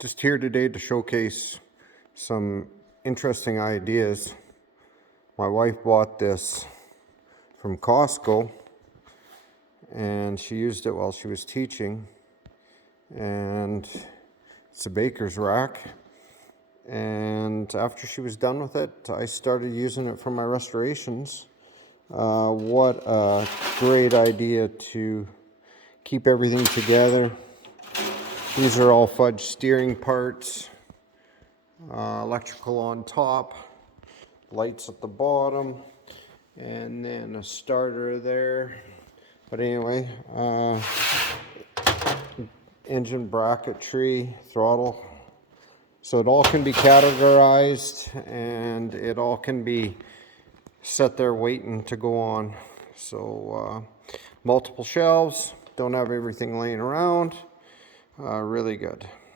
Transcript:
Just here today to showcase some interesting ideas. My wife bought this from Costco and she used it while she was teaching, and it's a baker's rack. And after she was done with it, I started using it for my restorations. What a great idea to keep everything together. These are all Fudge steering parts, electrical on top, lights at the bottom, and then a starter there. But anyway, engine bracketry, throttle. So it all can be categorized and it all can be set there waiting to go on. So multiple shelves, don't have everything laying around. Really good.